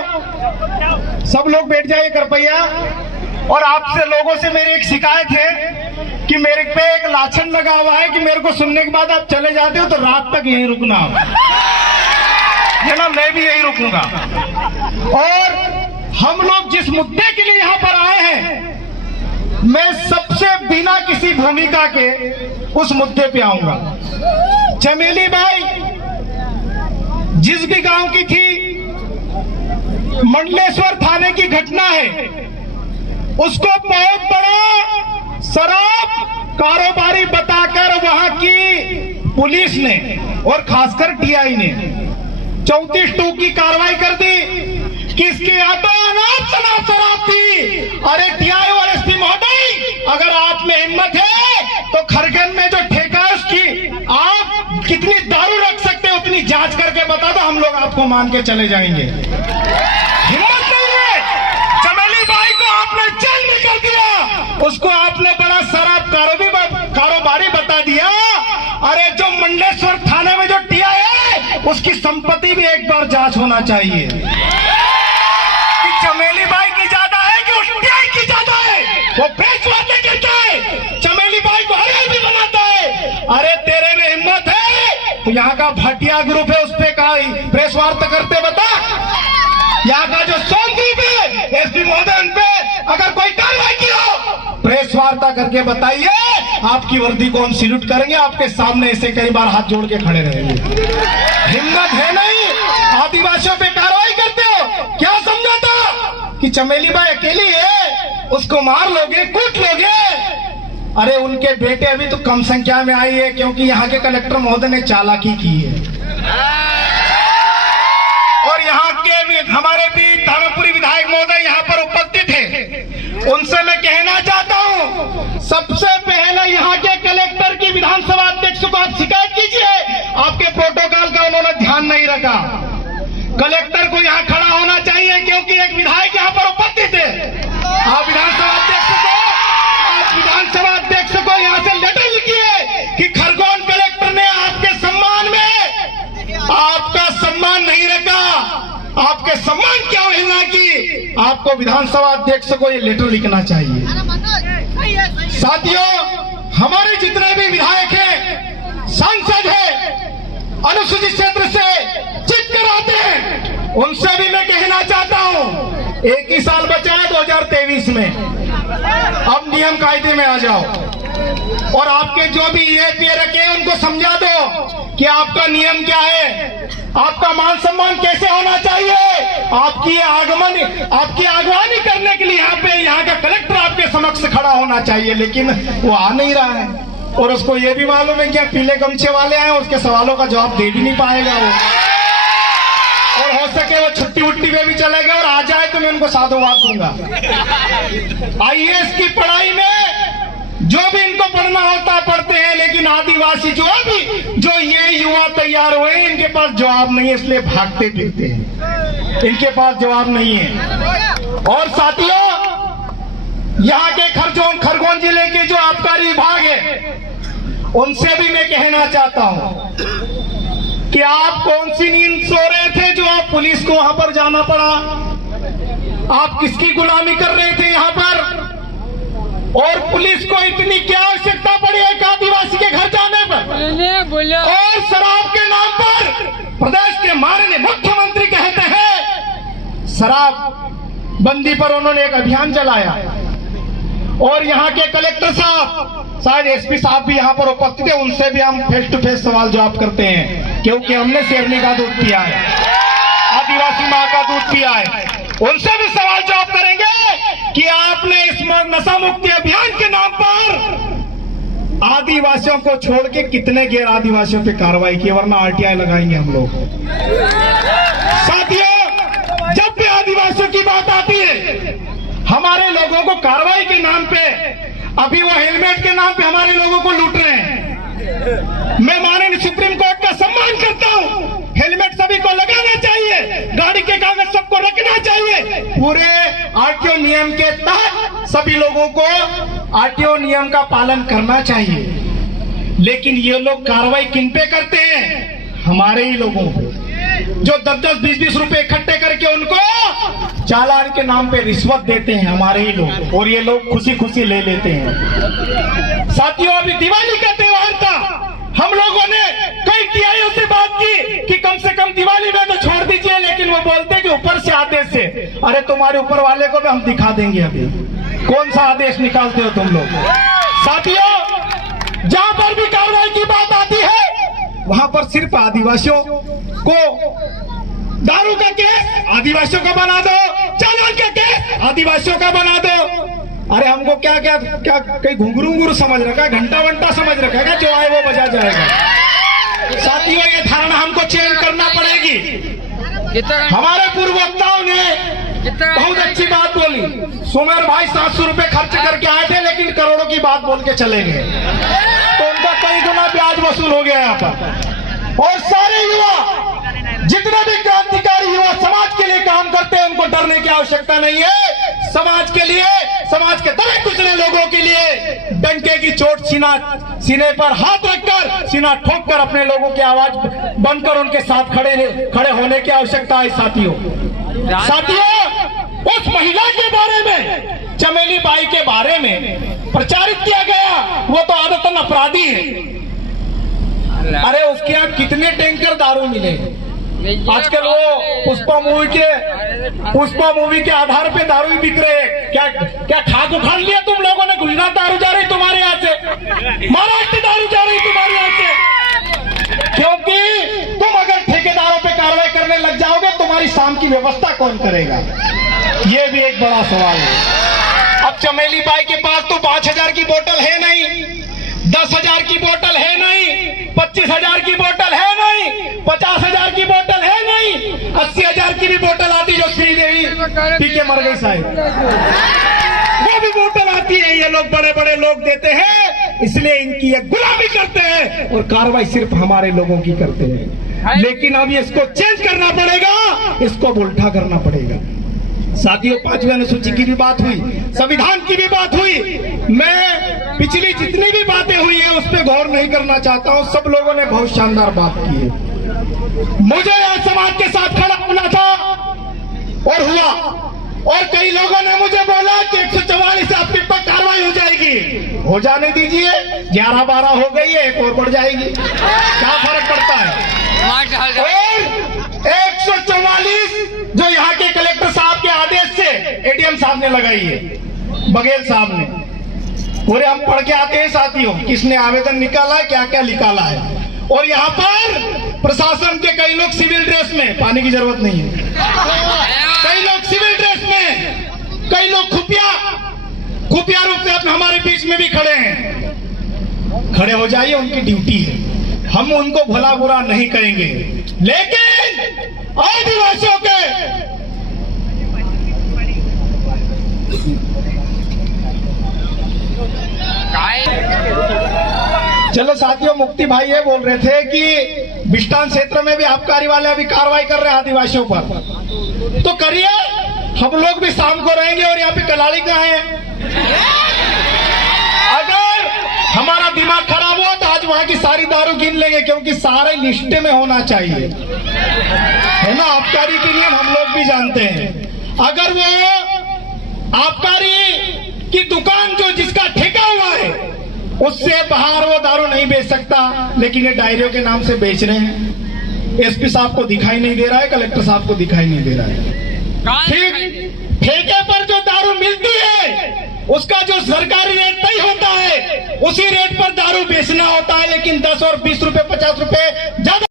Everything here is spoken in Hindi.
जाओ, सब लोग बैठ जाइए कृपया। और आपसे लोगों से मेरी एक शिकायत है कि मेरे पे एक लाछन लगा हुआ है कि मेरे को सुनने के बाद आप चले जाते हो तो रात तक यहीं रुकना है ना, मैं भी यहीं रुकूंगा। और हम लोग जिस मुद्दे के लिए यहाँ पर आए हैं, मैं सबसे बिना किसी भूमिका के उस मुद्दे पे आऊंगा। चमेली बाई जिस भी गांव की थी, मंडलेश्वर थाने की घटना है, उसको बहुत बड़ा शराब कारोबारी बताकर वहां की पुलिस ने और खासकर टीआई ने 34(2) की कार्रवाई कर दी कि इसके आटा अनाप शनाप शराब थी। अरे टीआई और एसपी महोदय, अगर आप में हिम्मत है तो खरगन में जो ठेका है उसकी आप कितनी दारू रख सकते हैं उतनी जांच करके बता दो, हम लोग आपको मान के चले जाएंगे। हिम्मत नहीं है, चमेली बाई को आपने जेल में कर दिया, उसको आपने बड़ा शराब कारोबारी बता दिया। अरे जो मंडलेश्वर थाने में जो टीआई है उसकी संपत्ति भी एक बार जांच होना चाहिए कि चमेली बाई की ज्यादा है कि उस टीआई की ज्यादा है। वो प्रेस वार्ता करता है, चमेली बाई को हरे भी बनाता है। अरे तेरे में हिम्मत है तो यहाँ का भाटिया ग्रुप है उस पे का प्रेस वार्ता करते बता। यहाँ का जो सोम ग्रुप है एसपी महोदय पे अगर कोई कार्रवाई की हो प्रेस वार्ता करके बताइए, आपकी वर्दी को हम सैल्यूट करेंगे, आपके सामने ऐसे कई बार हाथ जोड़ के खड़े रहेंगे। हिम्मत है नहीं, आदिवासियों पे कार्रवाई करते हो। क्या समझा था कि चमेली बाई अकेली है, उसको मार लोगे, कूट लोगे? अरे उनके बेटे अभी तो कम संख्या में आई है क्योंकि यहाँ के कलेक्टर महोदय ने चालाकी की है। और यहाँ के हमारे भी धर्मपुरी विधायक महोदय यहाँ पर उपस्थित हैं, उनसे मैं कहना चाहता हूँ, सबसे पहले यहाँ के कलेक्टर की विधानसभा अध्यक्ष को आप शिकायत कीजिए, आपके प्रोटोकॉल का उन्होंने ध्यान नहीं रखा। कलेक्टर को यहाँ खड़ा होना चाहिए क्योंकि एक विधायक यहाँ पर उपस्थित है। आप विधानसभा अध्यक्ष को यहाँ से लेटर लिखिए कि खरगोन कलेक्टर ने आपके सम्मान में आपका सम्मान नहीं रखा, आपके सम्मान की अवहेलना की। आपको विधानसभा अध्यक्ष को ये लेटर लिखना चाहिए। साथियों, हमारे जितने भी विधायक हैं, सांसद हैं, अनुसूचित क्षेत्र से जीत कर आते हैं, उनसे भी मैं कहना चाहता हूं, एक ही साल बचा है 2023 में, अब नियम कायदे में आ जाओ और आपके जो भी ये रखे उनको समझा दो कि आपका नियम क्या है, आपका मान सम्मान कैसे होना चाहिए। आपकी आगवानी करने के लिए यहाँ का कलेक्टर आपके समक्ष खड़ा होना चाहिए, लेकिन वो आ नहीं रहा है और उसको ये भी मालूम है कि पीले गमछे वाले आए, उसके सवालों का जवाब दे भी नहीं पाएगा वो, और हो सके वो छुट्टी वुट्टी में भी चले गए और आ जाए तो मैं उनको साधुवाद दूंगा। आईएएस की पढ़ाई में जो भी इनको पढ़ना होता पढ़ते हैं, लेकिन आदिवासी जो ये युवा तैयार हुए इनके पास जवाब नहीं है, इसलिए भागते फिरते हैं, इनके पास जवाब नहीं है। और साथियों, यहाँ के खरगोन जिले के जो आबकारी विभाग है उनसे भी मैं कहना चाहता हूं कि आप कौन सी नींद सो रहे थे जो आप पुलिस को वहां पर जाना पड़ा? आप किसकी गुलामी कर रहे थे यहाँ पर? और पुलिस को इतनी क्या आवश्यकता पड़ी एक आदिवासी के घर जाने पर? और शराब के नाम पर प्रदेश के माननीय मुख्यमंत्री कहते हैं शराब बंदी पर उन्होंने एक अभियान चलाया और यहाँ के कलेक्टर साहब, शायद एसपी साहब भी यहाँ पर उपस्थित है, उनसे भी हम फेस टू फेस सवाल जवाब करते हैं क्योंकि हमने शेरनी का दूध पिया है, आदिवासी माँ का दूध पिया है। उनसे भी सवाल जवाब करेंगे कि आपने इस नशा मुक्ति अभियान के नाम पर आदिवासियों को छोड़ के कितने गैर आदिवासियों पे कार्रवाई की, वरना आरटीआई लगाएंगे हम लोग। साथियों, जब भी आदिवासियों की बात आती है, हमारे लोगों को कार्रवाई के नाम पे, अभी वो हेलमेट के नाम पे हमारे लोगों को लूट रहे हैं। मैं माननीय सुप्रीम कोर्ट का सम्मान करता हूं, हेलमेट सभी को लगाना चाहिए, गाड़ी के कागज सबको रखना चाहिए, पूरे आरटीओ नियम के तहत सभी लोगों को आरटीओ नियम का पालन करना चाहिए। लेकिन ये लोग कार्रवाई किन पे करते हैं? हमारे ही लोगों पे, जो 10-10, 20-20 रुपए इकट्ठे करके उनको चालान के नाम पे रिश्वत देते हैं हमारे ही लोग, और ये लोग खुशी खुशी ले लेते हैं। साथियों, अभी दिवाली का त्योहार था, हम लोगों ने कई टीआईओ से बात की कि कम से कम दिवाली में तो छोड़ दीजिए, लेकिन वो बोलते हैं कि ऊपर से आदेश से। अरे तुम्हारे ऊपर वाले को भी हम दिखा देंगे, अभी कौन सा आदेश निकालते हो तुम लोग। साथियों, जहां पर भी कार्रवाई की बात आती है वहां पर सिर्फ आदिवासियों को दारू का केस आदिवासियों का बना दो, चालान का केस आदिवासियों का बना दो। अरे हमको क्या क्या क्या कहीं घुंघरू समझ रखा है, घंटा वंटा समझ रखा है, जो आए वो बजा जाएगा। साथियों, ये धारणा हमको चेंज करना पड़ेगी। हमारे पूर्ववक्ताओं ने बहुत अच्छी बात बोली। सुमेर भाई 700 रुपए खर्च करके आए थे, लेकिन करोड़ों की बात बोल के चले गए, तो उनका कई गुना ब्याज वसूल हो गया यहाँ पर। और सारे युवा, जितने भी क्रांतिकारी युवा समाज के लिए काम करते हैं, उनको डरने की आवश्यकता नहीं है। समाज के लिए, समाज के दबे कुचले लोगों के लिए डंके की चोट सीने पर हाथ रखकर, सीना ठोक कर अपने लोगों की आवाज बनकर उनके साथ खड़े होने की आवश्यकता है। साथियों, उस महिला के बारे में, चमेली बाई के बारे में प्रचारित किया गया, वो तो आदतन अपराधी है। अरे उसके यहाँ कितने टैंकर दारू मिले। आजकल वो पुष्पा मूवी के आधार पे दारू बिक रहे हैं। क्या खाक उखाड़ लिया तुम लोगों ने? गुजरात दारू जा रही तुम्हारे यहाँ से, महाराष्ट्र दारू जा रही तुम्हारे यहाँ से, क्योंकि तुम अगर ठेकेदारों पे कार्रवाई करने लग जाओगे, तुम्हारी शाम की व्यवस्था कौन करेगा? ये भी एक बड़ा सवाल है। अब चमेली बाई के पास तो 5,000 की बोतल है नहीं, 10,000 की बोतल है नहीं, 25,000 की बोतल है नहीं, 50,000 की बोतल है नहीं, 80,000 की भी बोतल आती जो श्रीदेवी पी के मर गई साहब, वो भी बोतल आती है। ये लोग बड़े बड़े लोग देते हैं, इसलिए इनकी ये गुलामी करते हैं और कार्रवाई सिर्फ हमारे लोगों की करते हैं। लेकिन अब इसको चेंज करना पड़ेगा, इसको उल्टा करना पड़ेगा। साथियों, 5वीं अनुसूची की भी बात हुई, संविधान की भी बात हुई। मैं पिछली जितनी भी बातें हुई है उस पर गौर नहीं करना चाहता हूं। सब लोगों ने बहुत शानदार बात की है। मुझे समाज के साथ खड़ा होना था और हुआ, और कई लोगों ने मुझे बोला कि 144 से आपके पर कार्रवाई हो जाएगी। हो जाने दीजिए, 11-12 हो गई है, एक और बढ़ जाएगी, क्या फर्क पड़ता है। और 144 जो यहाँ के कलेक्टर साहब के आदेश से एडीएम साहब ने लगाई है, बघेल साहब ने, पूरे हम पढ़ के आते हैं साथियों, किसने आवेदन निकाला है, क्या क्या निकाला है। और यहाँ पर प्रशासन के कई लोग सिविल ड्रेस में, पानी की जरूरत नहीं है, कई लोग सिविल ड्रेस में, कई लोग खुफिया रूप से अपने हमारे बीच में भी खड़े हैं। खड़े हो जाइए, उनकी ड्यूटी है, हम उनको भला बुरा नहीं करेंगे। लेकिन आदिवासियों के चलो साथियों, मुक्ति भाई ये बोल रहे थे कि बिस्टान क्षेत्र में भी आबकारी वाले अभी कार्रवाई कर रहे हैं आदिवासियों पर, तो करिए, हम लोग भी शाम को रहेंगे। और यहाँ पे कलाड़ी कहाँ है? अगर हमारा दिमाग खराब हुआ तो आज वहां की सारी दारू गिन लेंगे, क्योंकि सारे लिस्ट में होना चाहिए, है ना। आबकारी के नियम हम लोग भी जानते हैं। अगर वो आबकारी की दुकान जो जिसका ठेका हुआ है, उससे बाहर वो दारू नहीं बेच सकता, लेकिन ये डायरियों के नाम से बेच रहे हैं। एसपी साहब को दिखाई नहीं दे रहा है, कलेक्टर साहब को दिखाई नहीं दे रहा है। ठीक, ठेके पर जो दारू मिलती है उसका जो सरकारी रेट तय होता है, उसी रेट पर दारू बेचना होता है। लेकिन 10 और 20 रुपए 50 रुपए